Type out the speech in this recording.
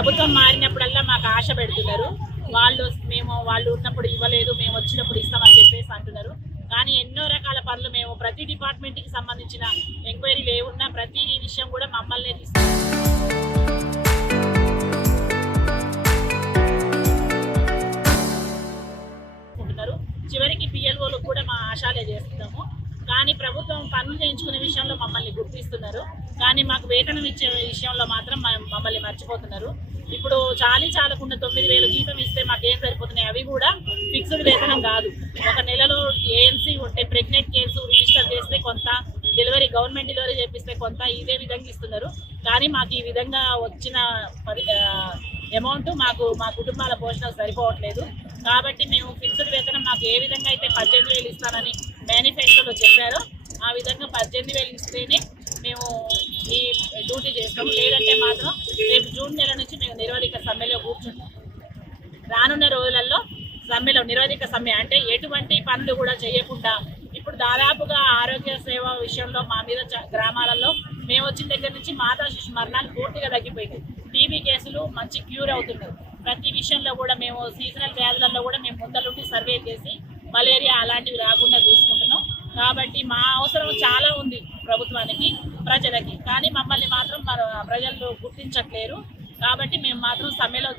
ప్రభుత్వం మారినప్పుడల్లా మాకు ఆశ పెడుతున్నారు. వాళ్ళు ఉన్నప్పుడు ఇవ్వలేదు, మేము వచ్చినప్పుడు ఇస్తామని చెప్పేసి అంటున్నారు. కానీ ఎన్నో రకాల పనులు మేము ప్రతి డిపార్ట్మెంట్కి సంబంధించిన ఎంక్వైరీలు ఏమున్నా ప్రతి విషయం కూడా మమ్మల్నే తీసుకుంటున్నారు. చివరికి పిఎల్ఓలకు కూడా మా ఆశాలే చేస్తున్నాము. కానీ ప్రభుత్వం పనులు చేయించుకునే విషయంలో మమ్మల్ని గుర్తిస్తున్నారు. కానీ మాకు వేతనం ఇచ్చే విషయంలో మాత్రం మమ్మల్ని మర్చిపోతున్నారు. ఇప్పుడు చాలకుండా 9,000 జీతం ఇస్తే మాకేం సరిపోతున్నాయి? అవి కూడా ఫిక్స్డ్ వేతనం కాదు. ఒక నెలలో ఏఎన్సీ ఉంటే ప్రెగ్నెంట్ కేసు రిజిస్టర్ చేస్తే కొంత, గవర్నమెంట్ డెలివరీ చేపిస్తే కొంత, ఇదే విధంగా ఇస్తున్నారు. కానీ మాకు ఈ విధంగా వచ్చిన అమౌంట్ మా కుటుంబాల పోషణకు సరిపోవట్లేదు. కాబట్టి మేము ఫిక్స్డ్ వేతనం మాకు ఏ విధంగా అయితే 18,000 ఇస్తానని మేనిఫెస్టోలో చెప్పారో ఆ విధంగా 18,000 ఇస్తేనే మేము ఈ డ్యూటీ చేస్తాము. లేదంటే మాత్రం రేపు జూన్ నెల నుంచి మేము నిరవధిక సమ్మెలో కూర్చుంటాం. రానున్న రోజులలో నిరవధిక సమ్మె అంటే ఎటువంటి పనులు కూడా చేయకుండా, ఇప్పుడు దాదాపుగా ఆరోగ్య సేవ విషయంలో మా మీద గ్రామాలలో మేము వచ్చిన దగ్గర నుంచి మాతా శిశు మరణాలు పూర్తిగా తగ్గిపోయినాయి. టీబీ కేసులు మంచి క్యూర్ అవుతున్నాయి. ప్రతి విషయంలో కూడా మేము సీజనల్ వ్యాధులలో కూడా మేము ముందలుండి సర్వే చేసి మలేరియా అలాంటివి రాకుండా చూసుకుంటున్నాం. కాబట్టి మా అవసరం చాలా ఉంది ప్రభుత్వానికి, ప్రజలకి. కానీ మమ్మల్ని మాత్రం ప్రజలు గుర్తించట్లేరు. కాబట్టి మేము మాత్రం సమ్మెలో